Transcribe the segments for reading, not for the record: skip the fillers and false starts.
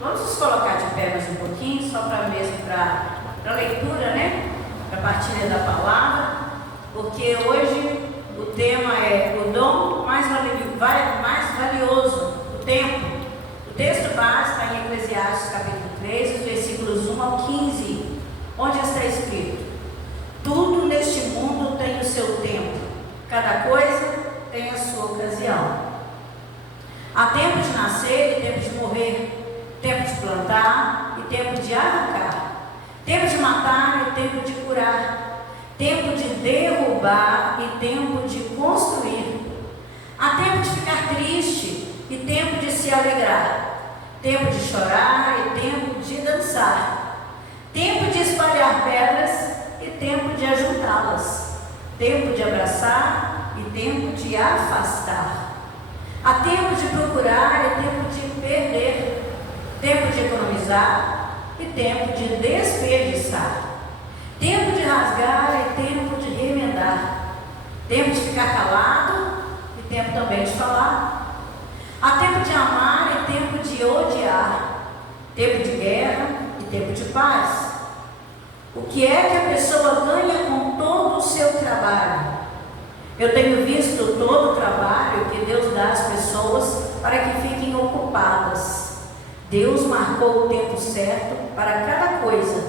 Vamos nos colocar de pé mais um pouquinho, só para mesmo para leitura, né? Para a partilha da palavra, porque hoje o tema é o dom mais valioso, o tempo. O texto base está em Eclesiastes capítulo 3, os versículos 1 ao 15, onde está escrito: tudo neste mundo tem o seu tempo, cada coisa tem a sua ocasião. Há tempo de nascer e tempo de morrer, tempo de plantar e tempo de arrancar, tempo de matar e tempo de curar, tempo de derrubar e tempo de construir. Há tempo de ficar triste e tempo de se alegrar, tempo de chorar e tempo de dançar, tempo de espalhar pedras e tempo de ajuntá-las, tempo de abraçar e tempo de afastar. Há tempo de procurar e tempo de perder, tempo de economizar e tempo de desperdiçar, tempo de rasgar e tempo de remendar, tempo de ficar calado e tempo também de falar. Há tempo de amar e tempo de odiar, tempo de guerra e tempo de paz. O que é que a pessoa ganha com todo o seu trabalho? Eu tenho visto todo o trabalho que Deus dá às pessoas para que fiquem ocupadas. Deus marcou o tempo certo para cada coisa.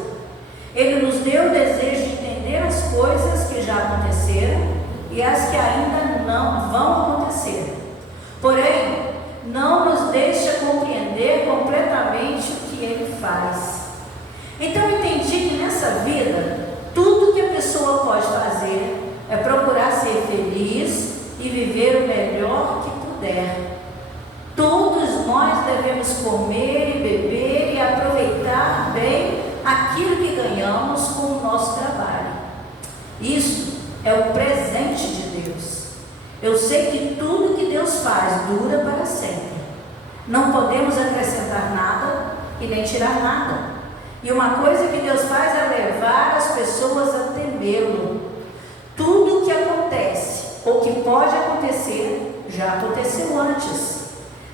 Ele nos deu o desejo de entender as coisas que já aconteceram e as que ainda não vão acontecer. Porém, não nos deixa compreender completamente o que Ele faz. Então eu entendi que nessa vida, tudo que a pessoa pode fazer é procurar ser feliz e viver o melhor que puder. Todos nós devemos comer e beber e aproveitar bem aquilo que ganhamos com o nosso trabalho. Isso é o presente de Deus. Eu sei que tudo que Deus faz dura para sempre. Não podemos acrescentar nada e nem tirar nada. E uma coisa que Deus faz é levar as pessoas a temê-lo. Tudo o que acontece ou que pode acontecer já aconteceu antes.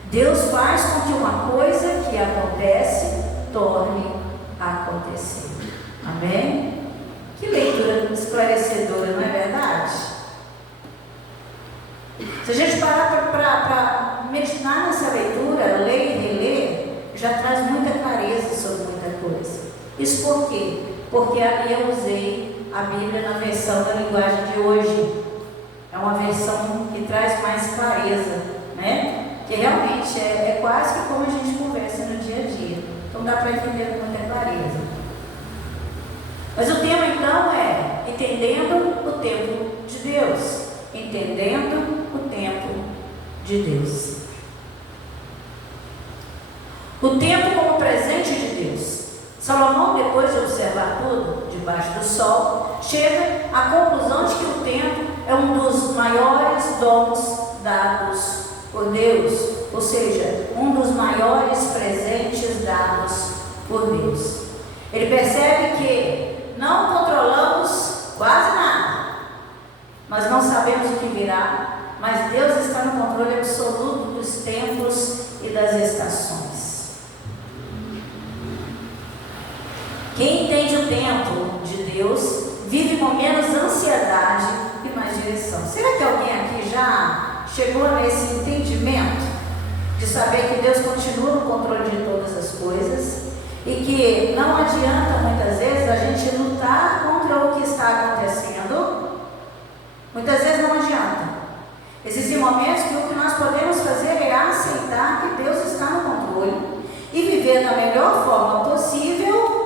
Deus faz com que uma coisa que acontece torne a acontecer. Amém? Que leitura esclarecedora, não é verdade? Se a gente parar para meditar nessa leitura, ler e reler, já traz muita clareza sobre muita coisa. Isso por quê? Porque ali eu usei a Bíblia na versão da linguagem de hoje. É uma versão que traz mais clareza, né? Que realmente é quase que como a gente conversa no dia a dia. Então dá para entender com muita clareza. Mas o tema então é entendendo o tempo de Deus. Entendendo o tempo de Deus. O tempo como presente de Deus. Salomão, depois de observar tudo debaixo do sol, chega à conclusão de que o tempo é um dos maiores dons dados por Deus, ou seja, um dos maiores presentes dados por Deus. Ele percebe que não controlamos quase nada, mas não sabemos o que virá, mas Deus está no controle absoluto dos tempos e das estações. Quem entende o tempo de Deus vive com menos ansiedade e mais direção. Será que alguém aqui já chegou nesse entendimento de saber que Deus continua no controle de todas as coisas e que não adianta muitas vezes a gente lutar contra o que está acontecendo? Muitas vezes não adianta. Existem momentos que o que nós podemos fazer é aceitar que Deus está no controle e viver da melhor forma possível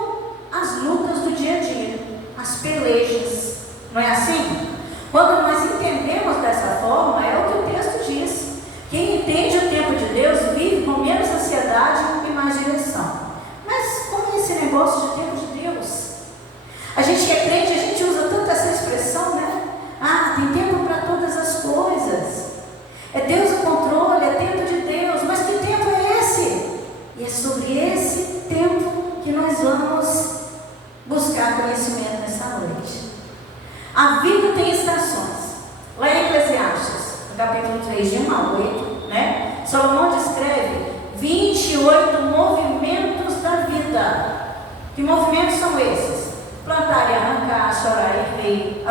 as lutas do dia a dia, as pelejas, não é assim? Quando nós entendemos dessa forma, é o que o texto diz. Quem entende o tempo de Deus vive com menos ansiedade e mais direção. Mas como é esse negócio de tempo de Deus? A gente que é crente, a gente usa tanto essa expressão, né? Ah, tem tempo para todas as coisas. É Deus o controle, é tempo de Deus. Mas que tempo é esse? E é sobre esse tempo que nós vamos buscar conhecimento nessa noite. A vida tem estações. Lá em Eclesiastes, no capítulo 3, de 1 a 8, né? Salomão descreve 28 movimentos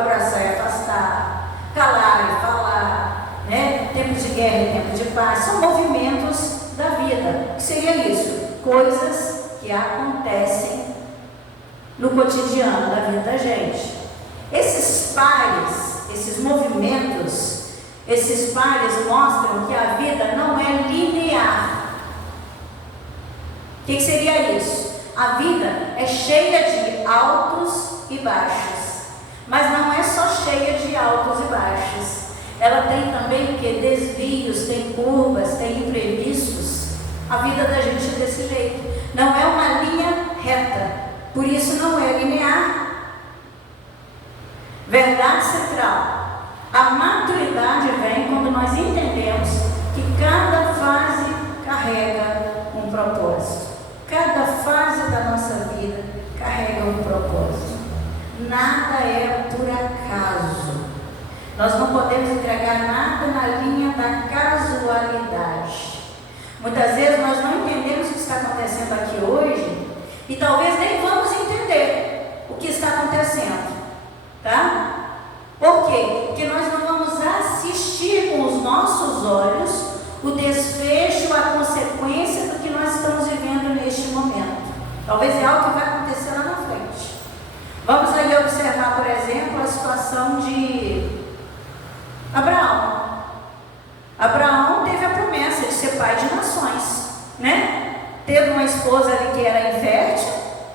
abraçar e afastar, calar e falar, né? Tempos de guerra e tempos de paz, são movimentos da vida. O que seria isso? Coisas que acontecem no cotidiano da vida da gente. Esses pares, esses movimentos, esses pares mostram que a vida não é linear. O que seria isso? A vida é cheia de altos e baixos, mas não é só cheia de altos e baixos. Ela tem também desvios, tem curvas, tem imprevistos. A vida da gente é desse jeito. Não é uma linha reta, por isso não é linear. Verdade central. A maturidade vem quando nós entendemos que cada fase carrega um propósito. Cada fase da nossa vida carrega um propósito. Nada é por acaso. Nós não podemos entregar nada na linha da casualidade. Muitas vezes nós não entendemos o que está acontecendo aqui hoje e talvez nem vamos entender o que está acontecendo, tá? Por quê? Porque nós não vamos assistir com os nossos olhos o desfecho, a consequência do que nós estamos vivendo neste momento. Talvez é algo que vai acontecer lá na frente. Vamos aí observar, por exemplo, a situação de Abraão. Abraão teve a promessa de ser pai de nações, né? Teve uma esposa ali que era infértil,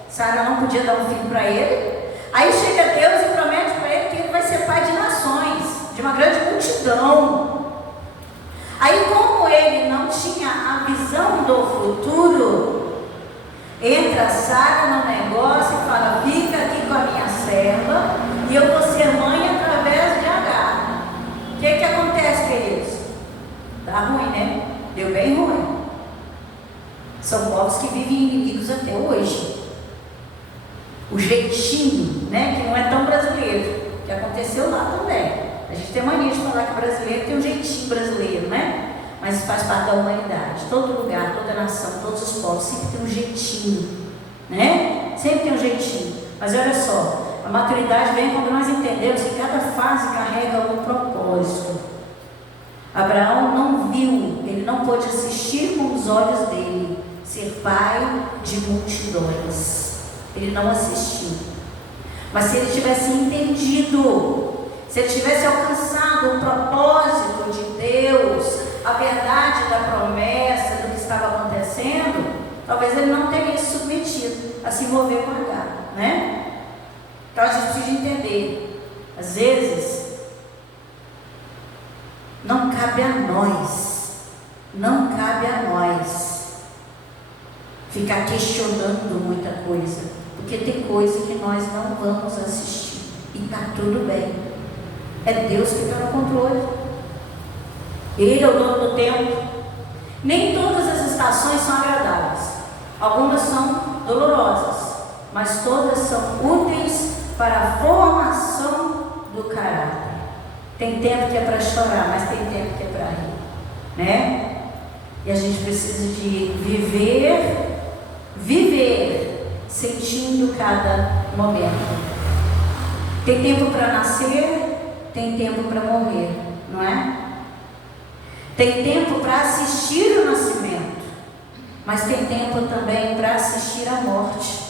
Sara não podia dar um filho para ele. Aí chega Deus e promete para ele que ele vai ser pai de nações, de uma grande multidão. Aí, como ele não tinha a visão do futuro, entra Sara no negócio e fala: fica aqui com a minha serva e eu vou ser mãe através de Agar. O que acontece, queridos? Dá ruim, né? Deu bem ruim. São povos que vivem inimigos até hoje. O jeitinho, né? Que não é tão brasileiro, que aconteceu lá também. A gente tem mania de falar que o brasileiro tem um jeitinho brasileiro, né? Mas faz parte da humanidade. Todo lugar, toda nação, todos os povos sempre tem um jeitinho, né? Sempre tem um jeitinho. Mas olha só, a maturidade vem quando nós entendemos que cada fase carrega um propósito. Abraão não viu, ele não pôde assistir com os olhos dele ser pai de multidões. Ele não assistiu. Mas se ele tivesse entendido, se ele tivesse alcançado o propósito de Deus, a verdade da promessa, do que estava acontecendo, talvez ele não teria se submetido a se envolver com Agar, né? Então a gente precisa entender, às vezes, não cabe a nós ficar questionando muita coisa, porque tem coisa que nós não vamos assistir, e está tudo bem. É Deus que está no controle. Ele é o dono do tempo. Nem todas as estações são agradáveis. Algumas são dolorosas, mas todas são úteis para a formação do caráter. Tem tempo que é para chorar, mas tem tempo que é para rir, né? E a gente precisa de viver, sentindo cada momento. Tem tempo para nascer, tem tempo para morrer, não é? Tem tempo para assistir o nascimento, mas tem tempo também para assistir a morte.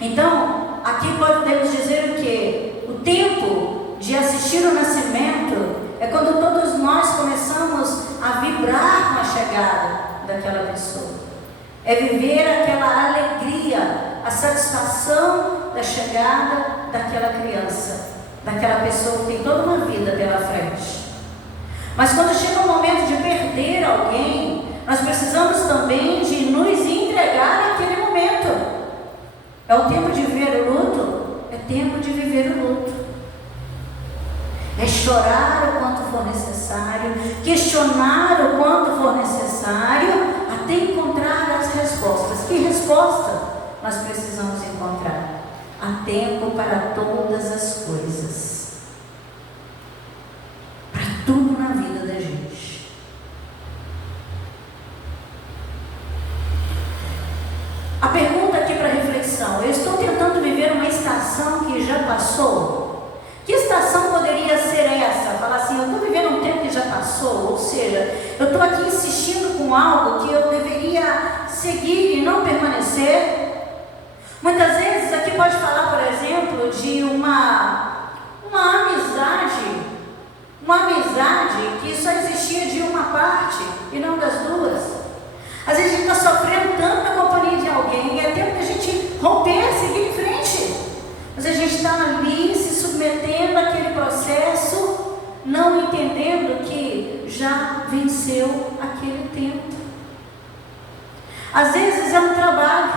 Então, aqui podemos dizer o quê? O tempo de assistir o nascimento é quando todos nós começamos a vibrar com a chegada daquela pessoa. É viver aquela alegria, a satisfação da chegada daquela criança, daquela pessoa que tem toda uma vida pela frente. Mas quando chega o momento de perder alguém, nós precisamos também de nos entregar naquele momento. É o tempo de viver o luto? É tempo de viver o luto. É chorar o quanto for necessário, questionar o quanto for necessário, até encontrar as respostas. Que resposta nós precisamos encontrar? Há tempo para todas as coisas. Para tudo na vida da gente. A pergunta aqui para reflexão: eu estou tentando viver uma estação que já passou? deveria ser essa, falar assim, eu estou vivendo um tempo que já passou, ou seja, eu estou aqui insistindo com algo que eu deveria seguir e não permanecer. Muitas vezes aqui pode falar, por exemplo, de uma amizade que só existia de uma parte e não das duas. Às vezes a gente está sofrendo tanto na companhia de alguém e é tempo que a gente romper, seguir em frente. Mas a gente está ali se submetendo àquele processo, não entendendo que já venceu aquele tempo. Às vezes é um trabalho,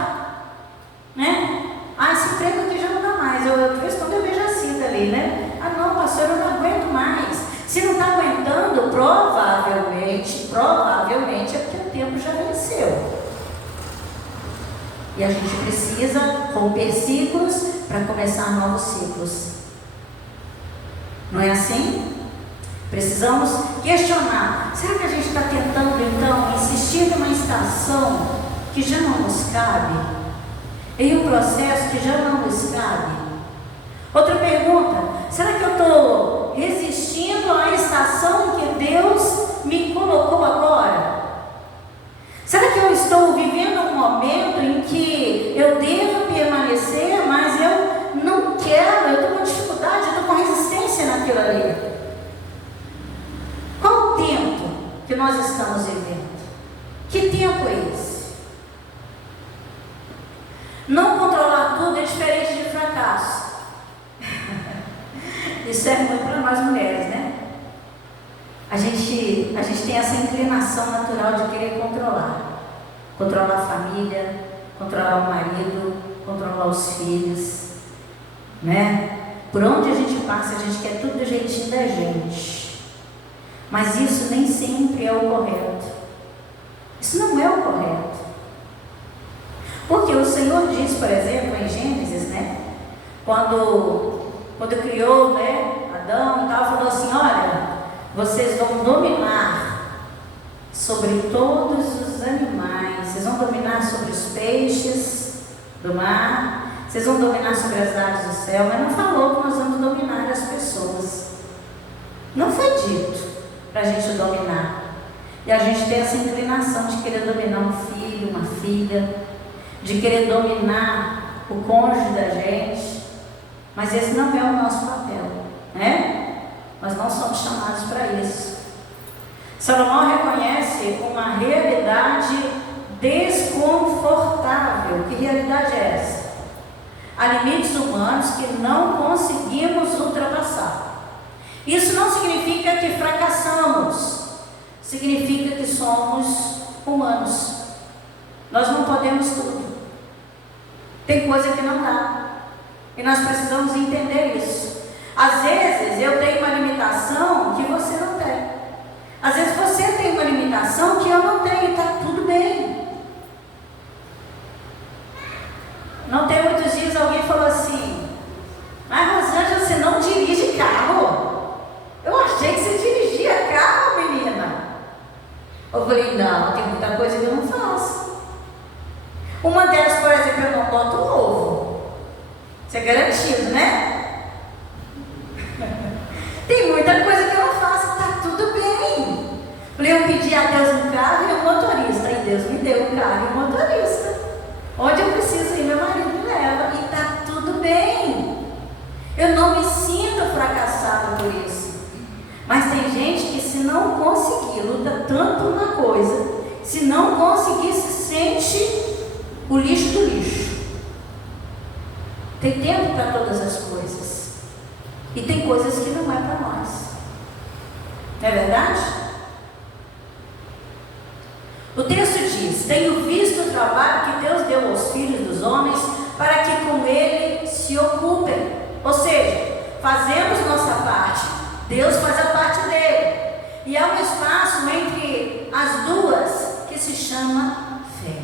né? Esse emprego aqui já não dá mais. De vez em quando eu vejo assim ali, né? Não, pastor, eu não aguento mais. Se não está aguentando, provavelmente é porque o tempo já venceu. E a gente precisa romper ciclos para começar novos ciclos. Não é assim? Precisamos questionar. Será que a gente está tentando, então, insistir numa estação que já não nos cabe? Em um processo que já não nos cabe? Outra pergunta. Será que eu estou resistindo à estação em que Deus me colocou agora? Será que eu estou vivendo um momento em que eu devo permanecer, mas eu não quero, eu estou com dificuldade, eu estou com resistência naquilo ali? Qual o tempo que nós estamos vivendo? Que tempo é esse? Não controlar tudo é diferente de fracasso. Isso é muito para nós mulheres, né? A gente tem essa inclinação natural de querer controlar a família, controlar o marido, controlar os filhos, né? Por onde a gente passa, a gente quer tudo do jeitinho da gente, mas isso nem sempre é o correto. Isso não é o correto, porque o Senhor diz, por exemplo, em Gênesis, né? Quando criou, né, Adão e tal, falou assim: olha, vocês vão dominar sobre todos os animais, vocês vão dominar sobre os peixes do mar, vocês vão dominar sobre as aves do céu, mas não falou que nós vamos dominar as pessoas. Não foi dito para a gente dominar. E a gente tem essa inclinação de querer dominar um filho, uma filha, de querer dominar o cônjuge da gente, mas esse não é o nosso papel, né? Nós não somos chamados para isso. Salomão reconhece uma realidade desconfortável. Que realidade é essa? Há limites humanos que não conseguimos ultrapassar. Isso não significa que fracassamos, significa que somos humanos. Nós não podemos tudo. Tem coisa que não dá. E nós precisamos entender isso. Às vezes eu tenho uma limitação que você não tem. Às vezes você tem uma limitação que eu não tenho, está tudo bem. Não tem muitos dias alguém falou assim: mas Rosângela, você não dirige carro? Eu achei que você dirigia carro, menina. Eu falei: não, tem muita coisa que eu não faço. Uma delas, por exemplo, eu não boto ovo. Isso é garantido, né? Tem muita coisa que eu não faço, está tudo bem. Eu pedi a Deus um carro e um motorista, e Deus me deu um carro e um motorista. Onde eu preciso ir, meu marido me leva, e está tudo bem. Eu não me sinto fracassada por isso. Mas tem gente que, se não conseguir, luta tanto uma coisa, se não conseguir, se sente o lixo do lixo. Tem tempo para todas as coisas. E tem coisas que não é para nós. Não é verdade? O texto diz: tenho visto o trabalho que Deus deu aos filhos dos homens para que com ele se ocupem. Ou seja, fazemos nossa parte, Deus faz a parte dele. E há um espaço entre as duas que se chama fé.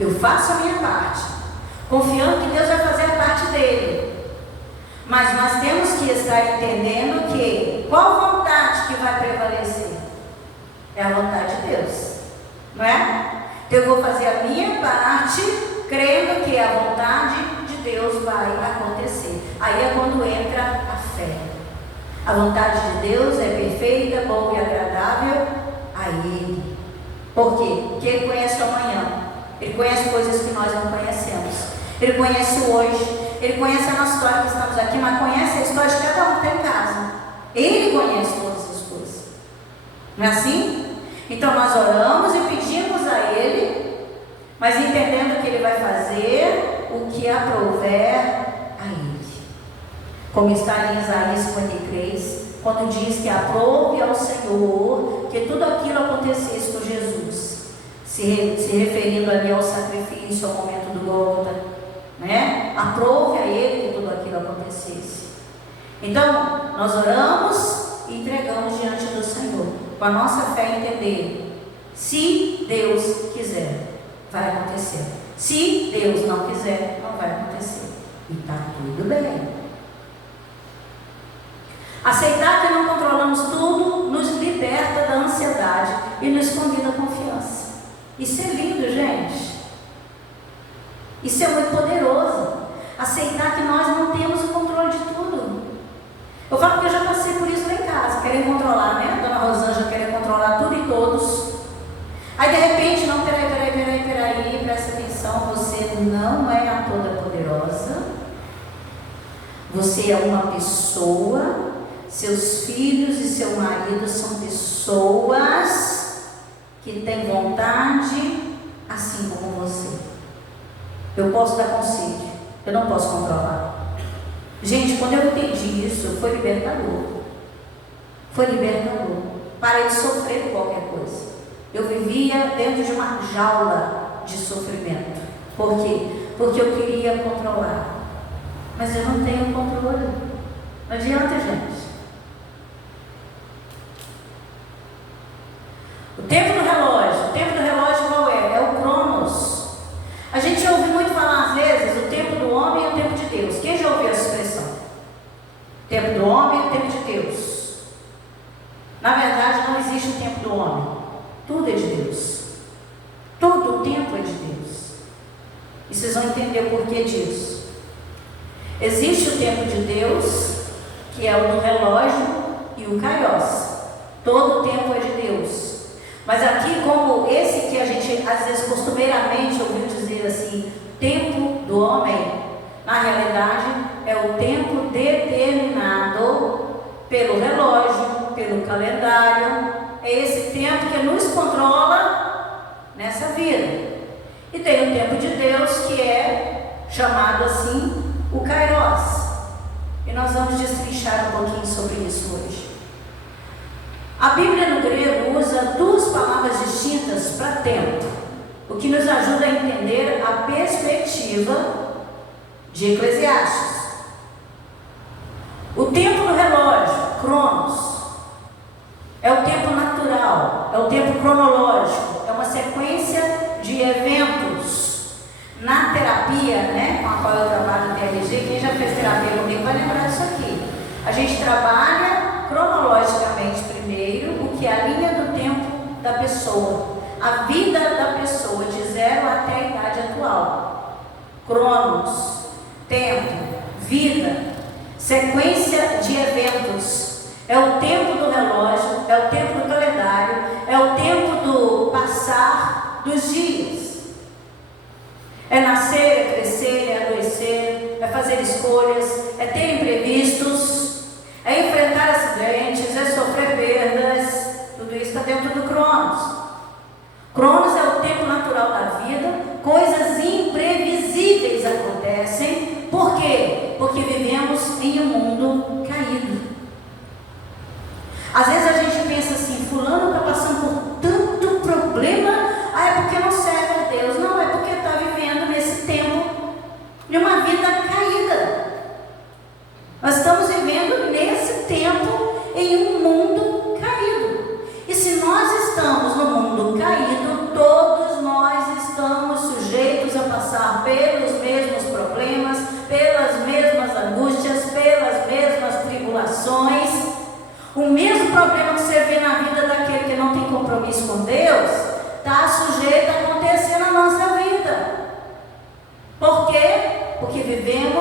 Eu faço a minha parte, confiando que Deus vai fazer a parte dele. Mas nós temos que estar entendendo que qual vontade que vai prevalecer? É a vontade de Deus, não é? Então eu vou fazer a minha parte, crendo que é a vontade de Deus vai acontecer. Aí é quando entra a fé. A vontade de Deus é perfeita, boa e agradável a Ele. Por quê? Porque Ele conhece o amanhã. Ele conhece coisas que nós não conhecemos. Ele conhece o hoje. Ele conhece a nossa história que estamos aqui, mas conhece a história de cada um que está em casa. Ele conhece todas as coisas. Não é assim? Então nós oramos e pedimos a Ele, mas entendendo que Ele vai fazer o que aprouver a Ele. Como está em Isaías 53, quando diz que aprove ao Senhor que tudo aquilo acontecesse com Jesus, se referindo ali ao sacrifício, ao momento do Gólgota, né? Aprove a Ele que tudo aquilo acontecesse. Então, nós oramos e entregamos diante do Senhor, com a nossa fé entender, se Deus quiser, vai acontecer. Se Deus não quiser, não vai acontecer. E está tudo bem. Aceitar que não controlamos tudo nos liberta da ansiedade e nos convida à confiança. Isso é lindo, gente. Isso é muito poderoso. Aceitar que nós não temos o controle de tudo. Eu falo porque eu já passei por isso lá em casa, querer controlar, né? A dona Rosângela querer controlar tudo e todos. Aí de repente, não, peraí, presta atenção, você não é a toda-poderosa. Você é uma pessoa. Seus filhos e seu marido são pessoas que têm vontade assim como você. Eu posso dar conselho, eu não posso controlar. Gente, quando eu entendi isso, foi libertador. Foi libertador. Parei de sofrer por qualquer coisa. Eu vivia dentro de uma jaula de sofrimento. Por quê? Porque eu queria controlar. Mas eu não tenho controle. Não adianta, gente. O tempo do relógio qual é? É o Cronos. A gente ouve muito falar às vezes o tempo do homem e o tempo de Deus. Quem já ouviu essa expressão? O tempo do homem e o tempo de Deus. Na verdade não existe o tempo do homem. Tudo é de Deus. Todo o tempo é de Deus. E vocês vão entender o porquê disso. Existe o tempo de Deus, que é o do relógio, e o Kairos. Todo o tempo é de Deus. Mas aqui, como esse que a gente às vezes costumeiramente ouviu dizer assim, tempo do homem, na realidade é o tempo determinado pelo relógio, pelo calendário. É esse tempo que nos controla nessa vida. E tem o tempo de Deus, que é chamado assim o Kairos. E nós vamos destrinchar um pouquinho sobre isso hoje. A Bíblia no grego usa duas palavras distintas para tempo, o que nos ajuda a entender a perspectiva de Eclesiastes. O tempo do relógio, Cronos, é o tempo natural, é o tempo cronológico, é uma sequência de eventos. Na terapia, né, com a qual eu trabalho no TRG, quem já fez terapia comigo vai lembrar disso aqui. A gente trabalha cronologicamente primeiro o que é a linha do tempo da pessoa, a vida da pessoa de 0 até a idade atual. Cronos, tempo, vida, sequência de eventos. É o tempo do relógio, é o tempo do calendário, é o tempo do passar dos dias. É nascer, é crescer, é adoecer, é fazer escolhas, é ter imprevistos, é enfrentar acidentes, é sofrer perdas. Tudo isso está dentro do Cronos. Cronos é o tempo natural da vida. Coisas imprevisíveis acontecem. Por quê? Porque vivemos em um mundo caído. Às vezes a gente pensa assim, fulano está passando por tanto problema. Ah, é porque não serve a Deus. Não, é porque está vivendo nesse tempo de uma vida caída. Nós estamos vivendo nesse tempo em um mundo caído. E se nós estamos no mundo caído, todos nós estamos sujeitos a passar pelos mesmos problemas, pelas mesmas angústias, pelas mesmas tribulações. O mesmo problema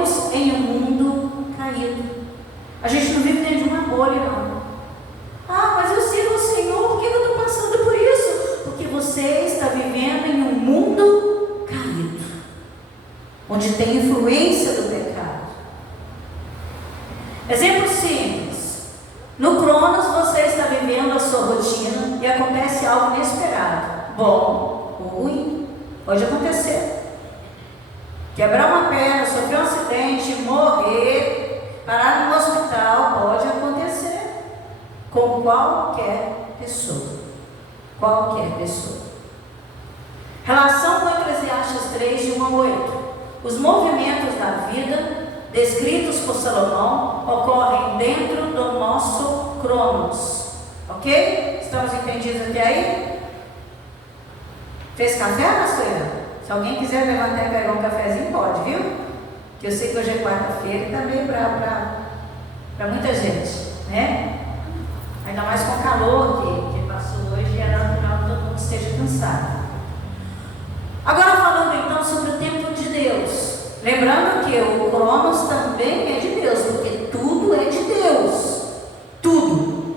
vivemos em um mundo caído. A gente não vive dentro de uma bolha, não. Ah, mas eu sirvo o Senhor, por que eu estou passando por isso? Porque você está vivendo em um mundo caído, onde tem influência do pecado. Exemplo simples: no Cronos você está vivendo a sua rotina e acontece algo inesperado, bom ou ruim, pode acontecer. Quebrar uma perna, sofrer um acidente, morrer, parar no hospital, pode acontecer com qualquer pessoa. Qualquer pessoa. Relação com Eclesiastes 3, de 1 a 8. Os movimentos da vida descritos por Salomão ocorrem dentro do nosso Cronos. Ok? Estamos entendidos até aí? Fez café, pastor? Se alguém quiser levantar e pegar um cafezinho, pode, viu? Que eu sei que hoje é quarta-feira e está meio bravo para muita gente, né? Ainda mais com o calor que passou hoje, é natural que todo mundo esteja cansado. Agora falando então sobre o tempo de Deus. Lembrando que o Cronos também é de Deus, porque tudo é de Deus. Tudo.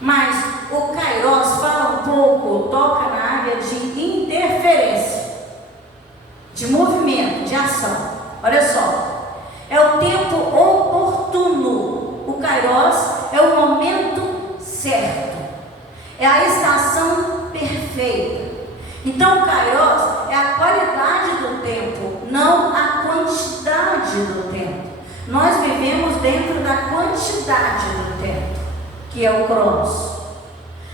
Mas o Kairos fala um pouco, toca na área de interferência, de movimento, de ação. Olha só, é o tempo oportuno. O Kairos é o momento certo, é a estação perfeita. Então o Kairos é a qualidade do tempo, não a quantidade do tempo. Nós vivemos dentro da quantidade do tempo, que é o Cronos.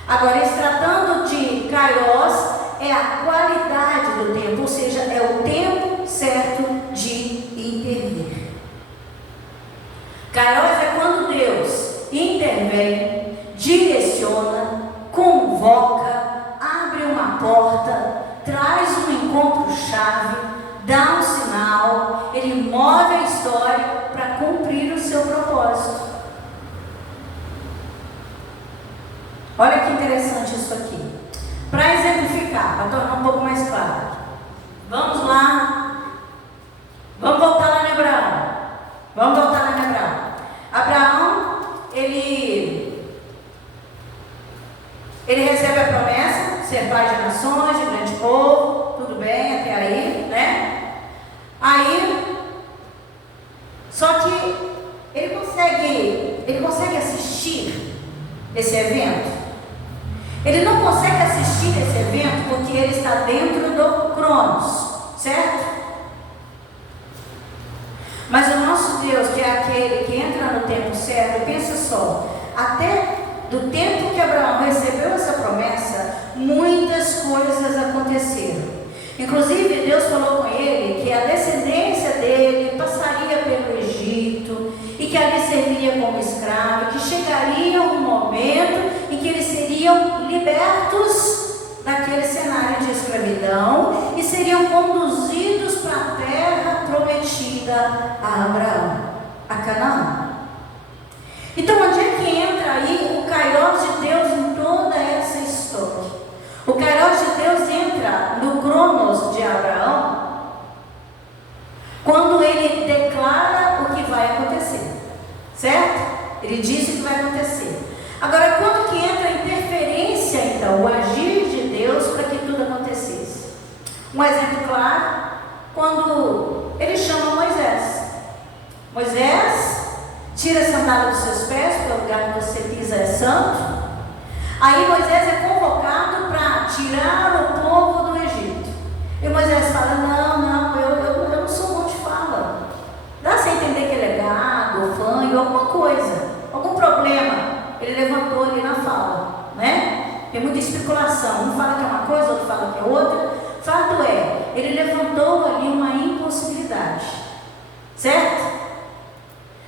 Agora, se tratando de Kairos, é a qualidade do tempo, ou seja, é o tempo certo de intervir. Kairos é quando Deus intervém, direciona, convoca, abre uma porta, traz um encontro-chave, dá um sinal, ele move a história para cumprir o seu propósito. Olha que interessante isso aqui. Para exemplificar, para tornar um pouco mais claro, vamos lá, vamos voltar lá em Abraão. Vamos voltar lá em Abraão. Abraão, ele recebe a promessa de ser pai de nações, de grande povo, tudo bem até aí, né? Aí, só que ele consegue assistir esse evento. Ele não consegue assistir esse evento porque ele está dentro do Cronos, certo? Mas o nosso Deus, que é aquele que entra no tempo certo, pensa só, até do tempo que Abraão recebeu essa promessa, muitas coisas aconteceram. Inclusive, Deus falou com ele que a descendência dele passaria pelo Egito e que ali serviria como escravo, que chegaria um momento em que eles seriam libertos daquele cenário de escravidão e seriam conduzidos para a terra prometida a Abraão, a Canaã. Então, onde é que entra aí o Kairos de Deus em toda essa história? O Kairos de Deus entra no Cronos de Abraão quando ele declara o que vai acontecer, certo? Ele disse o que vai acontecer. Agora, quando que entra a interferência, então, o agir de Deus para que tudo acontecesse? Um exemplo claro, quando ele chama Moisés. Moisés, tira a sandália dos seus pés, porque o lugar que você pisa é santo. Aí Moisés é convocado para tirar o povo do Egito. E Moisés fala, não, eu não sou bom de fala. Dá-se a entender que ele é gago, fanho, alguma coisa, algum problema. Ele levantou ali na fala, né? Tem muita especulação, um fala que é uma coisa, outro fala que é outra. Fato é, ele levantou ali uma impossibilidade, certo?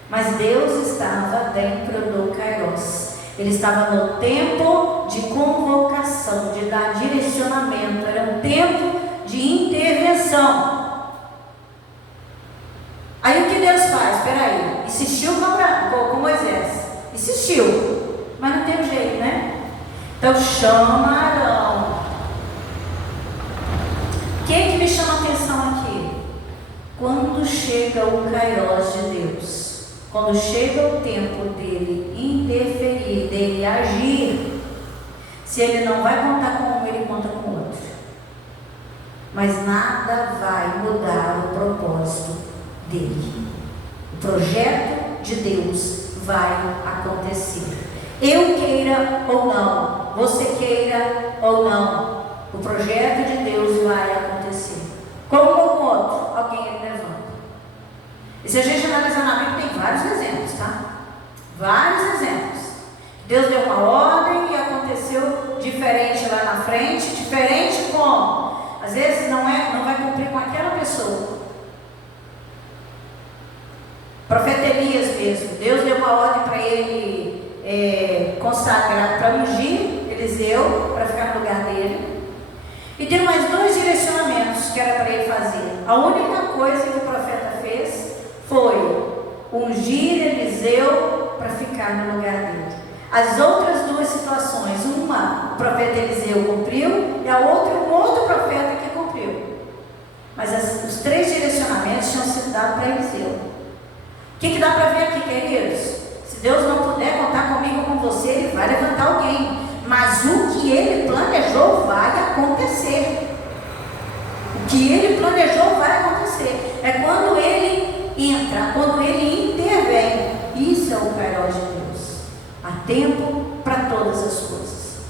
Mas Deus estava dentro do Kairos. Ele estava no tempo de convocação, de dar direcionamento. Era um tempo de intervenção. Aí o que Deus faz? Espera aí, insistiu com Moisés. Insistiu, mas não tem jeito, né? Então chama Arão. O que me chama a atenção aqui? quando chega o Kairos de Deus, quando chega o tempo dele interferir, dele agir, se ele não vai contar com um, ele conta com outro. Mas nada vai mudar o propósito dele. O projeto de Deus vai acontecer. Eu queira ou não, você queira ou não, o projeto de Deus vai acontecer. Como ou com outro, alguém ele levanta. E se a gente analisar na Bíblia, tem vários exemplos, tá? Vários exemplos. Deus deu uma ordem e aconteceu diferente lá na frente. Diferente como? Às vezes não vai cumprir com aquela pessoa. Profeta Elias mesmo, Deus deu uma ordem para ele consagrar, para ungir Eliseu, para ficar no lugar dele. E deu mais 2 direcionamentos que era para ele fazer. A única coisa que o profeta fez foi ungir Eliseu para ficar no lugar dele. As outras 2 situações, uma o profeta Eliseu cumpriu e a outra um outro profeta que cumpriu. Mas os 3 direcionamentos tinham sido dados para Eliseu. O que dá para ver aqui, queridos? Se Deus não puder contar comigo ou com você, Ele vai levantar alguém. Mas o que Ele planejou vai acontecer. O que Ele planejou vai acontecer. É quando Ele entra, quando Ele intervém. Isso é o Kairos de Deus. Há tempo para todas as coisas.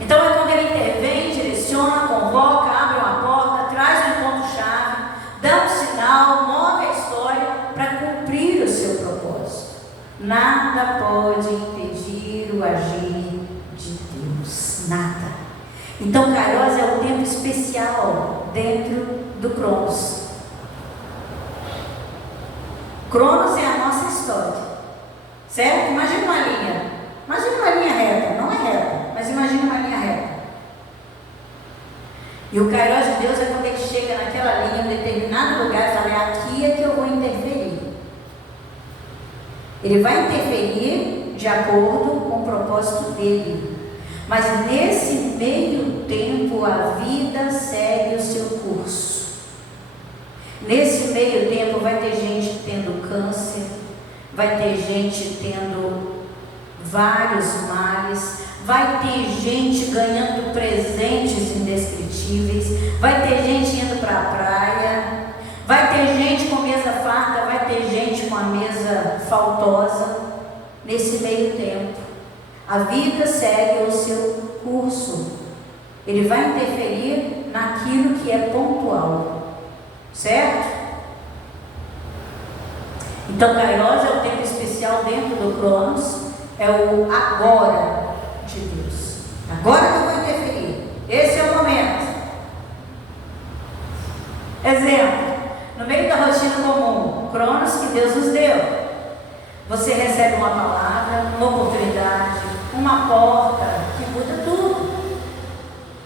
Então é quando Ele intervém, direciona, convoca, abre uma porta, traz um ponto-chave, dá um sinal, move a história para cumprir o seu propósito. Nada pode impedir o agir de Deus. Nada. Então Kairos é um tempo especial dentro do Cronos. Cronos é a nossa história. Certo? Imagina uma linha. Imagina uma linha reta. Não é reta, mas imagina uma linha reta. E o Kairos de Deus é quando ele chega naquela linha, em determinado lugar, e fala: é aqui é que eu vou interferir. Ele vai interferir de acordo com o propósito dele. Mas nesse meio tempo, a vida segue o seu curso. Nesse meio tempo, vai ter gente tendo câncer, vai ter gente tendo vários males, vai ter gente ganhando presentes indescritíveis, vai ter gente indo para a praia, vai ter gente com mesa farta, vai ter gente com a mesa faltosa. Nesse meio tempo, a vida segue o seu curso. Ele vai interferir naquilo que é pontual, certo? Então Kairos é o tempo especial dentro do Cronos, é o agora de Deus. Agora que eu vou interferir, esse é o momento. Exemplo, no meio da rotina comum, Cronos que Deus nos deu, você recebe uma palavra, uma oportunidade, uma porta que muda tudo.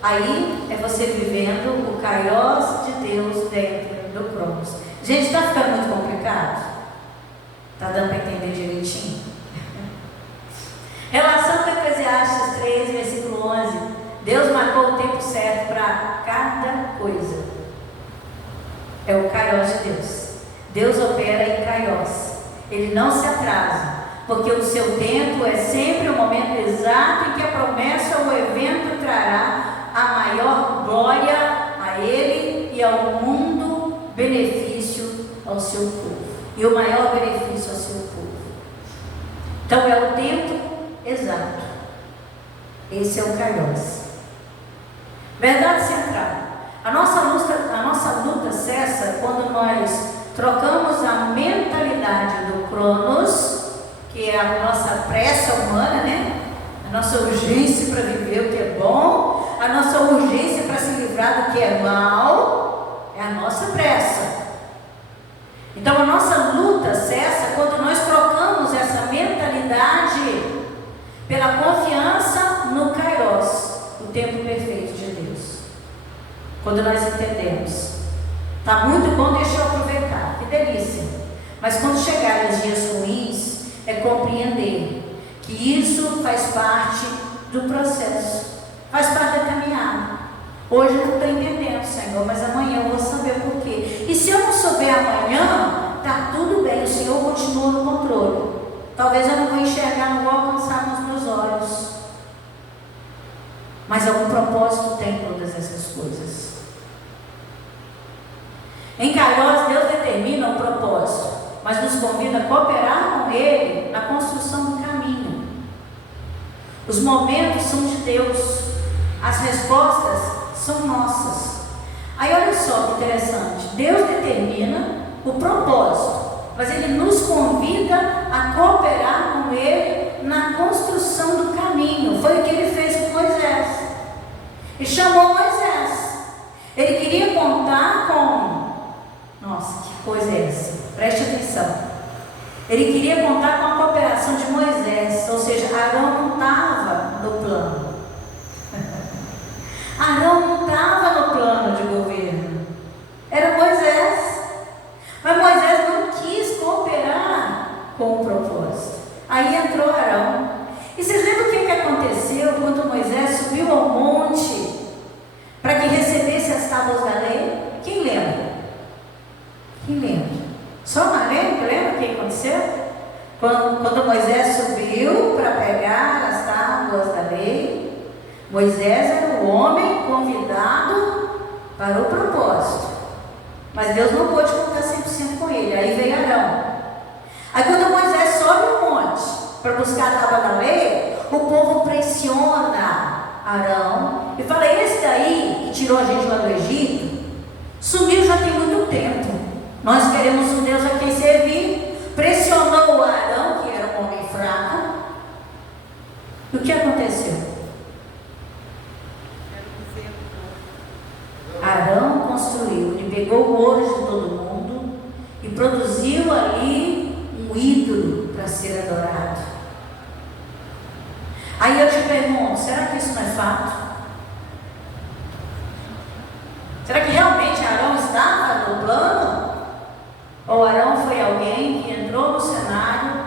Aí é você vivendo o Kairos de Deus dentro do Cronos. Gente, está ficando muito complicado? Está dando para entender direitinho? Relação com Eclesiastes 3, versículo 11. Deus marcou o tempo certo para cada coisa. É o Kairos de Deus. Deus opera em Kairos. Ele não se atrasa, porque o seu tempo é sempre o momento exato em que a promessa ou o evento trará a maior glória a ele e ao mundo, benefício ao seu povo. E o maior benefício ao seu povo. Então é o tempo exato. Esse é o Kairos. Verdade central. A nossa luta cessa quando nós trocamos a mentalidade do Cronos, que é a nossa pressa humana, né? A nossa urgência para viver o que é bom, a nossa urgência para se livrar do que é mal, é a nossa pressa. Então a nossa luta cessa quando nós trocamos essa mentalidade pela confiança no Kairos, o tempo perfeito de Deus. Quando nós entendemos, está muito bom, deixa eu aproveitar, que delícia. Mas quando chegarem os dias ruins, é compreender que isso faz parte do processo, faz parte da caminhada. Hoje eu não estou entendendo, Senhor, mas amanhã eu vou saber por quê. E se eu não souber amanhã, está tudo bem, o Senhor continua no controle. Talvez eu não vou enxergar, não vou alcançar com os meus olhos. Mas algum propósito tem todas essas coisas. Em Kairos, Deus determina o propósito, mas nos convida a cooperar com Ele na construção do caminho. Os momentos são de Deus, as respostas são nossas. Aí olha só que interessante, Deus determina o propósito, mas Ele nos convida a cooperar com Ele na construção do caminho. Foi o que Ele fez com Moisés. Ele chamou Moisés. Ele queria contar com... Nossa, que coisa é essa? Preste atenção. Ele queria contar com a cooperação de Moisés, ou seja, Arão não estava no plano. Arão não estava no plano de governo. Era Moisés. Mas Moisés não quis cooperar com o propósito. Aí entrou Arão. E vocês lembram o que aconteceu quando Moisés subiu ao monte para que recebesse as tábuas da lei? Quem lembra? Quem lembra? Só Maria lembra o que aconteceu? Quando Moisés subiu para pegar as tábuas da lei, Moisés era o homem convidado para o propósito. Mas Deus não pôde contar 100% com ele. Aí veio Arão. Aí quando Moisés sobe o monte para buscar a tábua da lei, o povo pressiona Arão e fala: esse daí que tirou a gente lá do Egito, sumiu já tem muito tempo. Nós queremos um Deus a quem servir. Pressionou Arão, que era um homem fraco. E o que aconteceu? Arão construiu, ele pegou o ouro de todo mundo e produziu ali um ídolo para ser adorado. Aí eu te pergunto, será que isso não é fato? Será que realmente Arão estava no plano? Ou Arão foi alguém que entrou no cenário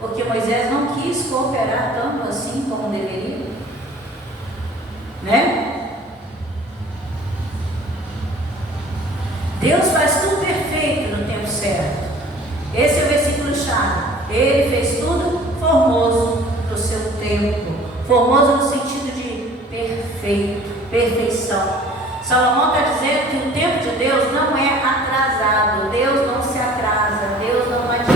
porque Moisés não quis cooperar tanto assim como deveria? Né? Deus faz tudo perfeito no tempo certo. Esse é o versículo-chave. Ele fez tudo formoso no seu tempo. Formoso no sentido de perfeito, perfeição. Salomão está dizendo que o tempo de Deus não é atrasado. Deus não se atrasa. Deus não adianta.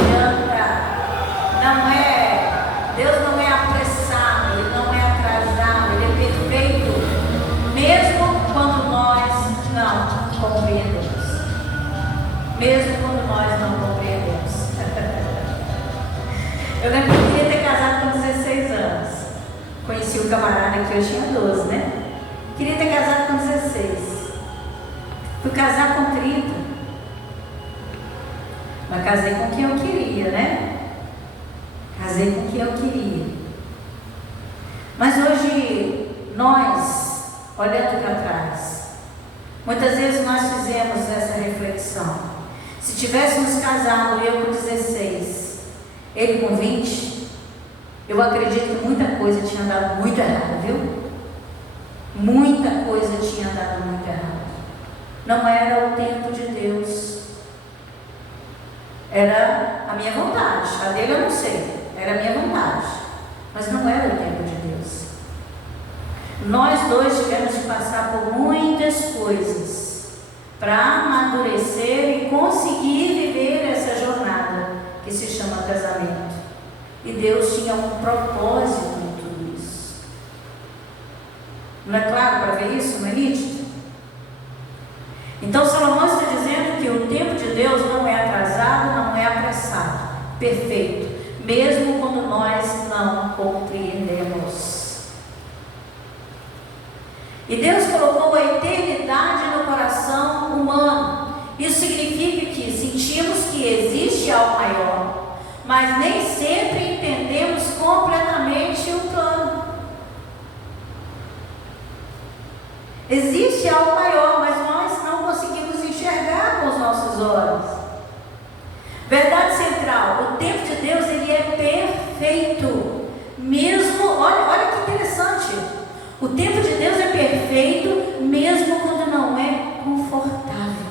Deus não é apressado. Ele não é atrasado. Ele é perfeito. Mesmo quando nós não compreendemos. Mesmo quando nós não compreendemos. Eu lembro que eu queria ter casado com 16 anos. Conheci o camarada que eu tinha 12, né? Queria ter casado com 16. Fui casar com 30. Mas casei com quem eu queria, né? Casei com quem eu queria. Mas hoje, nós, olhando para trás, muitas vezes nós fizemos essa reflexão. Se tivéssemos casado, eu com 16, ele com 20, eu acredito que muita coisa tinha dado muito errado, viu? Muita coisa tinha dado muito errado. Não era o tempo de Deus. Era a minha vontade. A dele eu não sei. Era a minha vontade. Mas não era o tempo de Deus. Nós dois tivemos de passar por muitas coisas para amadurecer e conseguir viver essa jornada que se chama casamento. E Deus tinha um propósito em tudo isso. Não é claro para ver isso? Não é nítido? Então Salomão está dizendo que o tempo de Deus não é atrasado, não é apressado. Perfeito. Mesmo quando nós não compreendemos. E Deus colocou a eternidade no coração humano. Isso significa que sentimos que existe algo maior, mas nem sempre entendemos completamente o plano. Existe algo maior, mas nós não conseguimos enxergar com os nossos olhos. Verdade central: o tempo de Deus, ele é perfeito. Mesmo, olha que interessante. O tempo de Deus é perfeito, mesmo quando não é confortável.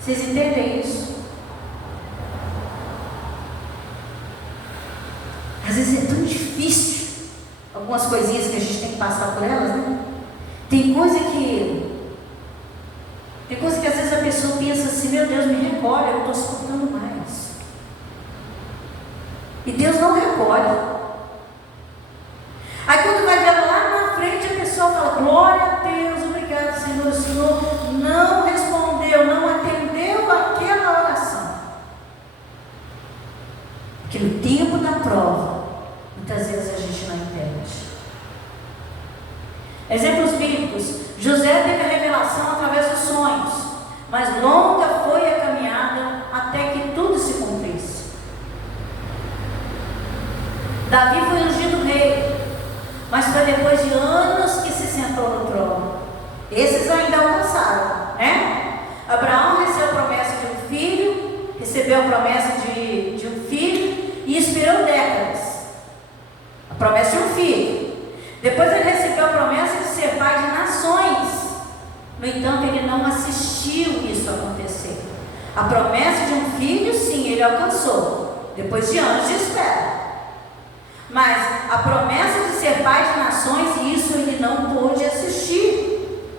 Vocês entendem isso? Às vezes é tão difícil algumas coisinhas que a gente tem que passar por elas, né? Tem coisa que às vezes a pessoa pensa assim: meu Deus, me recolhe, eu não estou suportando mais. E Deus não recolhe. Aí quando vai ver lá na frente, a pessoa fala: glória a Deus, obrigado Senhor, o Senhor não respondeu, não atendeu aquela oração. Porque no tempo da prova, muitas vezes a gente não entende. Exemplos bíblicos: José teve a revelação através dos sonhos, mas longa foi a caminhada até que tudo se cumprisse. Davi foi ungido rei, mas foi depois de anos que se sentou no trono. Esses ainda alcançaram, né? Abraão recebeu a promessa de um filho, e esperou décadas. A promessa de um filho. Depois ele recebeu a promessa de ser pai de nações. No entanto, ele não assistiu isso acontecer. A promessa de um filho, sim, ele alcançou, depois de anos de espera. Mas a promessa de ser pai de nações, isso ele não pôde assistir.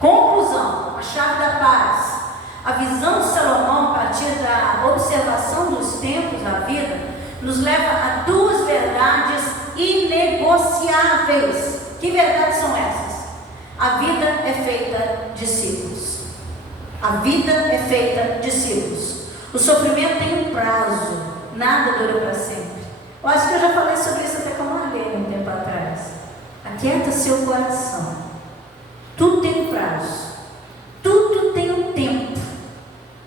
Conclusão, a chave da paz. A visão de Salomão, a partir da observação dos tempos da vida, nos leva a duas verdades inegociáveis. Que verdades são essas? A vida é feita de ciclos. A vida é feita de ciclos. O sofrimento tem um prazo, nada dura para sempre. Eu acho que eu já falei sobre isso até com a Marlene um tempo atrás. Aquieta seu coração. Tudo tem um prazo. Tudo tem um tempo.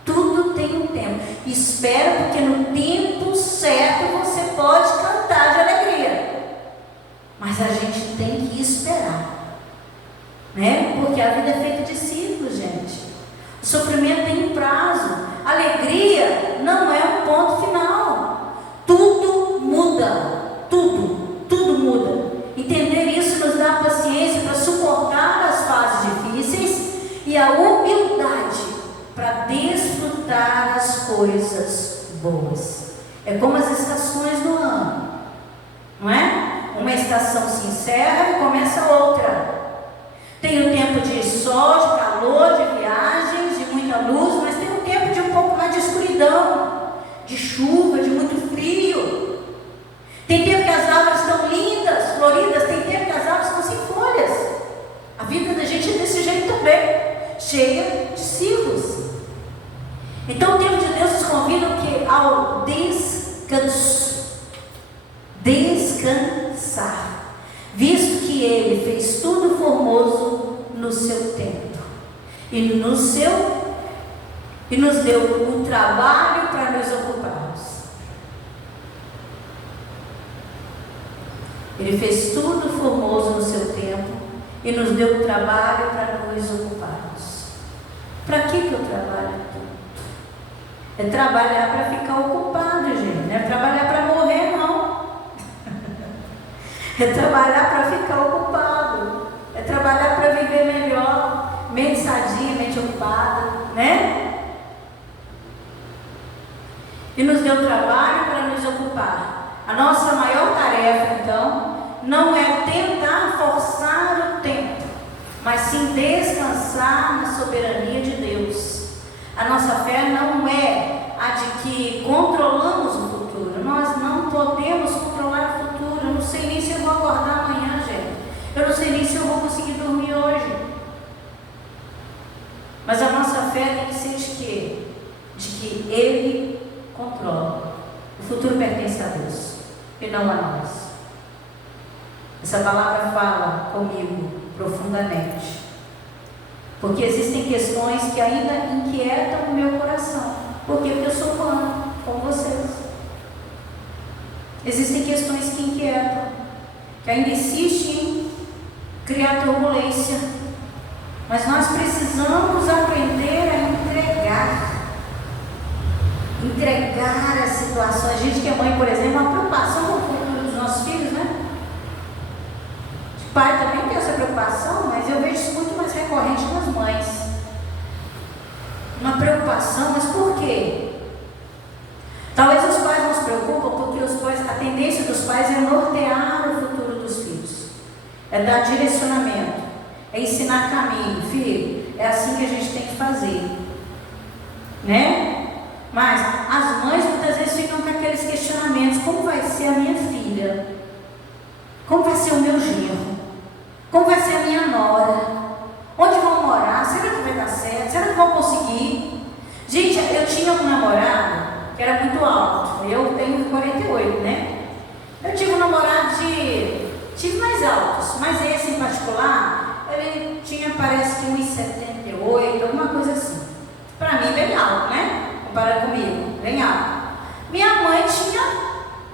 Tudo tem um tempo. Espera, porque no tempo certo você pode cantar de alegria. Mas a gente tem que esperar, né? Porque a vida é feita de ciclos, gente. O sofrimento tem um prazo. A alegria não é um ponto final. Tudo muda. Tudo muda. Entender isso nos dá paciência para suportar as fases difíceis e a humildade para desfrutar as coisas boas. É como as estações do ano, não é? Uma estação se encerra e começa outra. Tem o tempo de sol, de calor, de viagens, de muita luz, mas tem um tempo de um pouco mais de escuridão, de chuva, de muito frio. Tem tempo que as árvores estão lindas, floridas, tem tempo que as árvores estão sem folhas. A vida da gente é desse jeito também, cheia de ciclos. Então o tempo de Deus nos convida ao descansar, visto que Ele fez tudo formoso no seu tempo, e nos deu o trabalho para nos ocuparmos. Ele fez tudo formoso no seu tempo e nos deu o trabalho para nos ocuparmos. Para que eu trabalho tanto? É trabalhar para ficar ocupado, gente. Não é trabalhar para morrer, não. É trabalhar para ficar ocupado. É trabalhar para viver melhor, mente sadia, mente ocupada, né? E nos deu trabalho para nos ocupar. A nossa maior tarefa, então, não é tentar forçar o tempo, mas sim descansar na soberania de Deus. A nossa fé não é a de que controlamos o futuro. Nós não podemos controlar o futuro. Eu não sei nem se eu vou acordar amanhã, gente. Eu não sei nem se eu vou conseguir dormir hoje. Mas a nossa fé tem que ser de quê? De que Ele controla. O futuro pertence a Deus e não a nós. Essa palavra fala comigo profundamente. Porque existem questões que ainda inquietam o meu coração. Por quê? Porque eu sou humano, como vocês. Existem questões que inquietam, que ainda insistem em criar turbulência. Mas nós precisamos aprender a entregar. entregar as situações. A gente que é mãe, por exemplo, uma preocupação com o futuro dos nossos filhos, né? O pai também tem essa preocupação, mas eu vejo isso muito mais recorrente nas mães. Uma preocupação, mas por quê? Talvez os pais não se preocupam porque a tendência dos pais é nortear o futuro dos filhos, é dar direcionamento, é ensinar caminho. Filho, é assim que a gente tem que fazer, né? Mas as mães muitas vezes ficam com aqueles questionamentos: como vai ser a minha filha? Como vai ser o meu genro? Como vai ser a minha nora? Onde vão morar? Será que vai dar certo? Será que vão conseguir? Gente, eu tinha um namorado que era muito alto. Eu tenho 48, né? Eu tive um namorado tive mais altos, mas esse em particular, ele tinha, parece que 1,78, alguma coisa assim. Pra mim, bem alto, né? Comparado comigo, bem alto. Minha mãe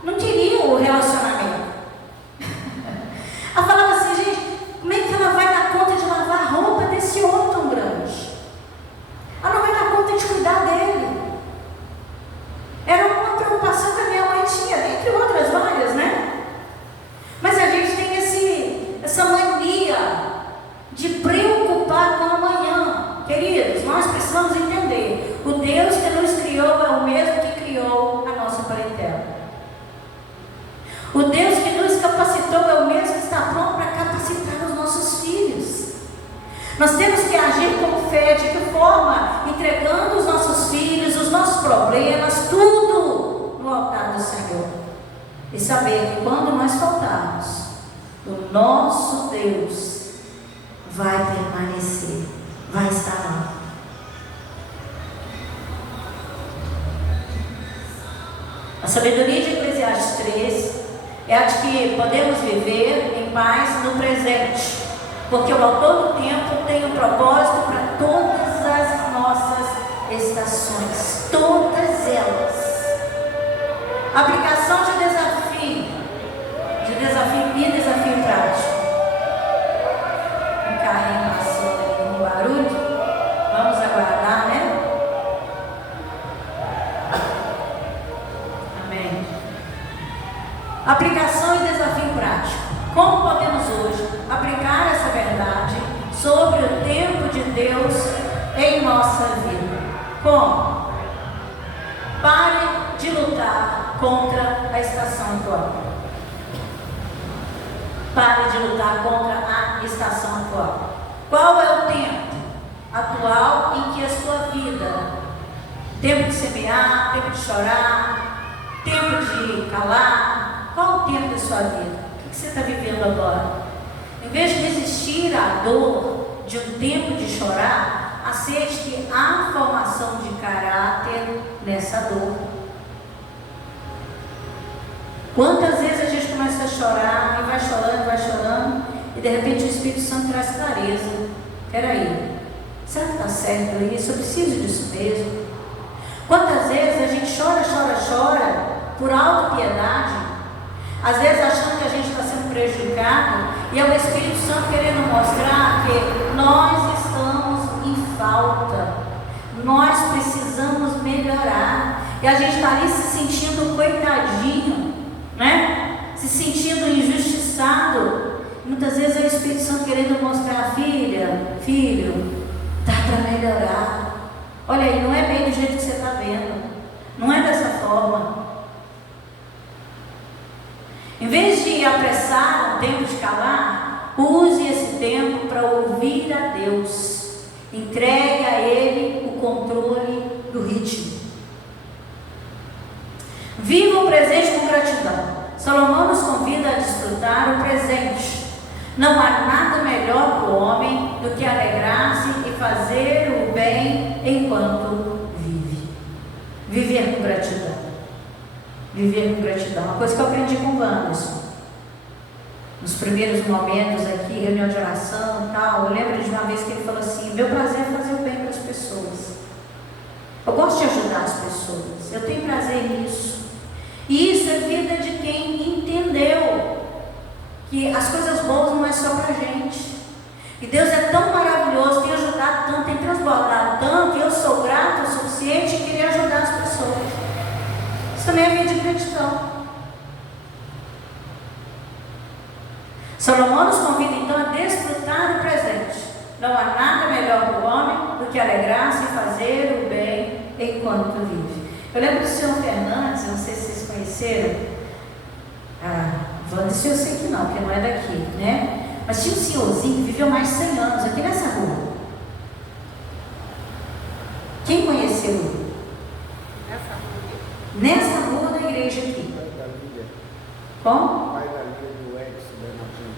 não queria o relacionamento. Ela falava assim: gente, como é que ela vai dar conta de lavar a roupa desse homem tão grande? Ela não vai dar conta de cuidar dele. Era uma preocupação que a minha mãe tinha, entre outras várias, né? Mas a gente tem essa mania de preocupar com o amanhã. Queridos, nós precisamos entender: o Deus que nos criou é o mesmo que criou a nossa parentela. O Deus que nos capacitou é o mesmo que está pronto para capacitar os nossos filhos. Nós temos que agir com fé. De que forma? Entregando os nossos filhos, os nossos problemas, tudo no altar do Senhor. E saber que quando nós faltarmos, o nosso Deus vai permanecer, vai estar lá. A sabedoria de Eclesiastes 3 é a de que podemos viver em paz no presente, porque o autor do tempo tem um propósito para todas as nossas estações, todas elas. Aplicação de desafio e desafio prático. Um carrinho passando aí com barulho, vamos aguardar, né? Amém. Aplicação e desafio prático. Como podemos hoje aplicar essa verdade sobre o tempo de Deus em nossa vida? Como? Pare de lutar contra a estação atual. Pare de lutar contra a estação atual. Qual é o tempo atual em que a sua vida? Tempo de semear, tempo de chorar, tempo de calar. Qual o tempo da sua vida? O que você está vivendo agora? Em vez de resistir à dor de um tempo de chorar, aceite que há formação de caráter nessa dor. Quantas vezes a gente começa a chorar e vai chorando, e de repente o Espírito Santo traz clareza. Peraí, será que está certo isso? Eu preciso disso mesmo? Quantas vezes a gente chora por autopiedade, às vezes achando que a gente está sendo prejudicado, e é o Espírito Santo querendo mostrar que nós estamos em falta, nós precisamos melhorar, e a gente está ali se sentindo coitadinho, né? Se sentindo injustiçado. Muitas vezes é o Espírito Santo querendo mostrar: filho, dá para melhorar. Olha aí, não é bem do jeito que você está vendo, não é dessa forma. Em vez de apressar o tempo de calar, use esse tempo para ouvir a Deus. Entregue a Ele o controle do ritmo. Viva o presente com gratidão. Salomão nos convida a desfrutar o presente. Não há nada melhor para o homem do que alegrar-se e fazer o bem enquanto vive. Viver com gratidão. Viver com gratidão. Uma coisa que eu aprendi com o Wanderson. Nos primeiros momentos aqui, reunião de oração e tal, eu lembro de uma vez que ele falou assim: meu prazer é fazer o bem para as pessoas. Eu gosto de ajudar as pessoas. Eu tenho prazer nisso. E isso é vida de quem entendeu que as coisas boas não é só para a gente. E Deus é tão maravilhoso, tem ajudado tanto, tem transbordado tanto, e eu sou grato o suficiente em querer ajudar as pessoas. Isso também é vida de gratidão. Salomão nos convida então a desfrutar do presente. Não há nada melhor para o homem do que alegrar-se e fazer o bem enquanto vive. Eu lembro do senhor Fernandes, não sei se vocês conheceram. Wanderson eu sei que não, porque não é daqui, né? Mas tinha um senhorzinho que viveu mais de 100 anos aqui nessa rua. Quem conheceu ele? Nessa rua da igreja aqui. Como? Pai da Lívia do Edson Bernardinho.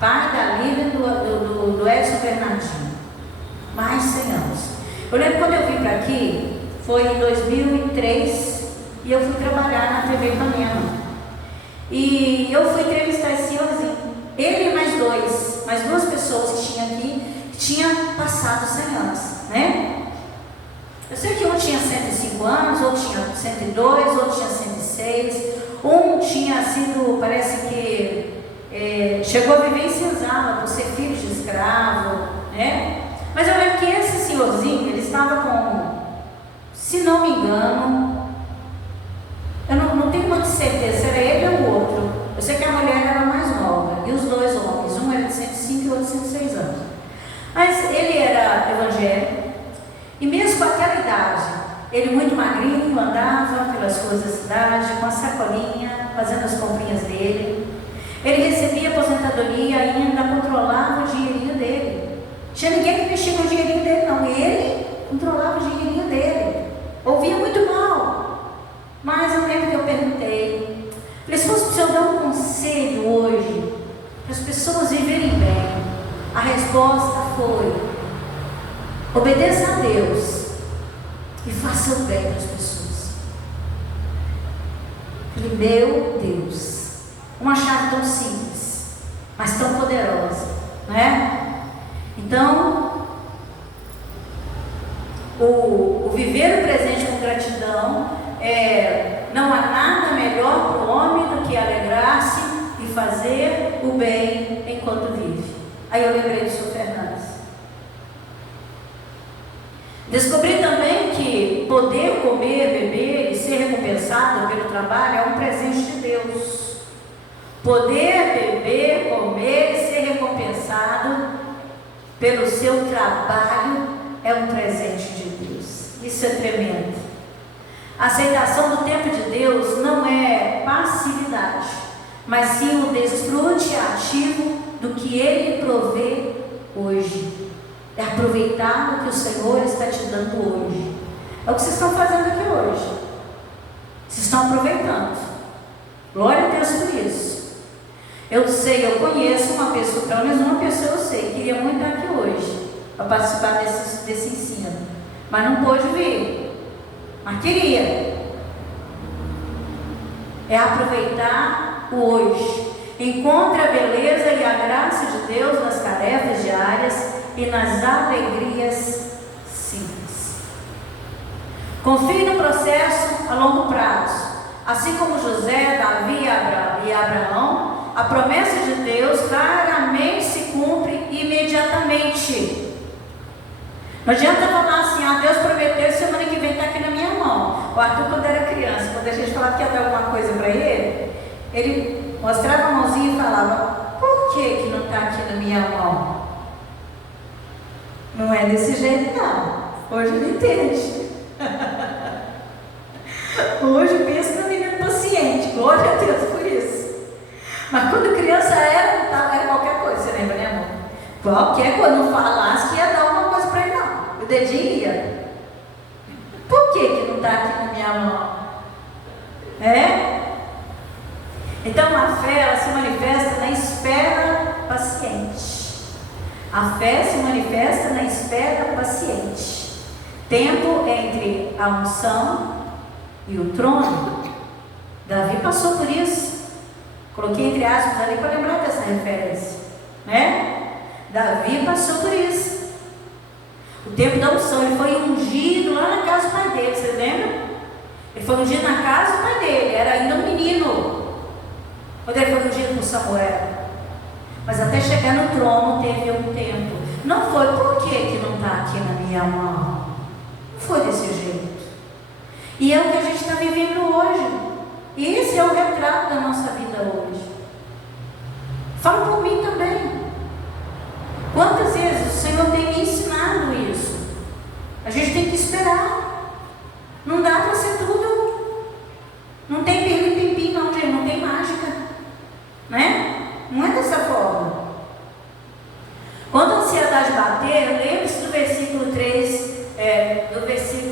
Pai da Lívia do Edson Bernardinho. Mais de 100 anos. Eu lembro quando eu vim para aqui, foi em 2003, e eu fui trabalhar na TV Ipanema. E eu fui entrevistar esse senhorzinho. Ele e mais duas pessoas que tinham aqui, que tinham passado 100 anos, né? Eu sei que um tinha 105 anos, outro tinha 102, outro tinha 106. Um tinha sido, parece que chegou a viver em senzala por ser filho de escravo, né? Mas eu lembro que esse senhorzinho, ele estava com, se não me engano, eu não tenho muita certeza se era ele ou o outro. Eu sei que a mulher era mais nova, e os dois homens, um era de 105 e o outro de 106 anos. Mas ele era evangélico, e mesmo com aquela idade, ele muito magrinho, andava pelas ruas da cidade, com a sacolinha, fazendo as comprinhas dele. Ele recebia aposentadoria e ainda controlava o dinheirinho dele. Tinha ninguém que mexia no dinheirinho dele, não. Ele controlava o dinheirinho dele. Ouvia muito mal. Mas eu lembro que eu perguntei, falei, se fosse para o senhor dar um conselho hoje, para as pessoas viverem bem, a resposta foi: obedeça a Deus e faça o bem para as pessoas. Falei, meu Deus, uma chave tão simples, mas tão poderosa, né? Então, o viver o presente com gratidão, não há nada melhor para o homem do que alegrar-se e fazer o bem enquanto vive. Aí eu lembrei do senhor Fernandes. Descobri também que poder comer, beber e ser recompensado pelo trabalho é um presente de Deus. Poder beber, comer e ser recompensado pelo seu trabalho é um presente de Deus. Isso é tremendo. A aceitação do tempo de Deus não é passividade, mas sim o desfrute ativo do que Ele provê hoje. É aproveitar o que o Senhor está te dando hoje. É o que vocês estão fazendo aqui hoje. Vocês estão aproveitando. Glória a Deus por isso. Eu sei, eu conheço uma pessoa, pelo menos uma pessoa eu sei, queria muito estar aqui hoje, para participar desse ensino, mas não pôde vir, mas queria. É aproveitar o hoje. Encontre a beleza e a graça de Deus nas tarefas diárias e nas alegrias simples. Confie no processo a longo prazo. Assim como José, Davi e Abraão, a promessa de Deus claramente se cumpre imediatamente. Não adianta falar assim, Deus prometeu, semana que vem está aqui na minha mão. O Arthur, quando era criança, quando a gente falava que ia dar alguma coisa para ele mostrava a mãozinha e falava, por que não está aqui na minha mão? Não é desse jeito não. Hoje ele entende. Hoje pensa no menino paciente. Glória a Deus por isso. Mas quando criança era qualquer coisa, você lembra, né, amor? Qualquer coisa, não falasse que ia dar alguma coisa para ele não. O dedinho ia. Por que não está aqui na minha mão? Então a fé, ela se manifesta na espera paciente. A fé se manifesta na espera paciente. Tempo entre a unção e o trono. Davi passou por isso. Coloquei entre aspas ali para lembrar dessa referência, né? Davi passou por isso. O tempo da unção, ele foi ungido lá na casa do pai dele, você lembra? Ele foi ungido na casa do pai dele, era ainda um menino quando ele foi ungido por Samuel. Mas até chegar no trono teve um tempo. Não foi por que não está aqui na minha mão. Não foi desse jeito. E é o que a gente está vivendo hoje. E esse é o retrato da nossa vida hoje. Fala por mim também. Quantas vezes o Senhor tem me ensinado isso? A gente tem que esperar. Não dá para ser tudo. Não tem pirlim-pim-pim não, gente. Não tem mágica. Né? Não é dessa forma. Quando a ansiedade bater, lembre-se do versículo 3,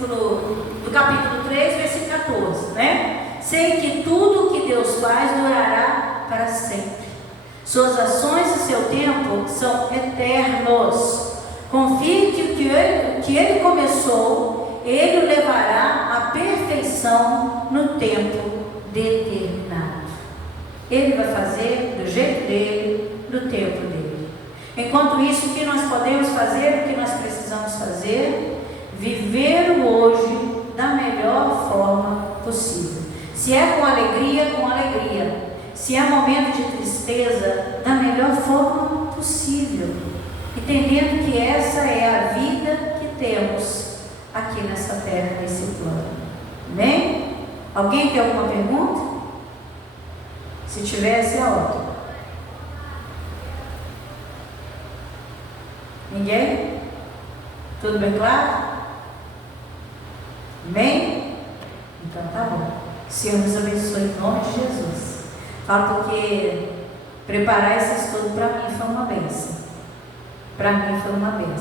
do capítulo 3, versículo 14, né? Sei que tudo que Deus faz durará para sempre. Suas ações e seu tempo são eternos. Confie que o que ele começou, ele o levará à perfeição no tempo determinado. Ele vai fazer do jeito dele, do tempo dele. Enquanto isso, o que nós podemos fazer, o que nós precisamos fazer? Viver o hoje da melhor forma possível. Se é com alegria, com alegria. Se é momento de tristeza, da melhor forma possível. Entendendo que essa é a vida que temos aqui nessa terra, nesse plano. Amém? Alguém tem alguma pergunta? Se tivesse, é ótimo. Ninguém? Tudo bem claro? Amém? Então tá bom. O Senhor nos abençoe em nome de Jesus. Falo porque preparar esse estudo para mim foi uma bênção. Para mim foi uma bênção.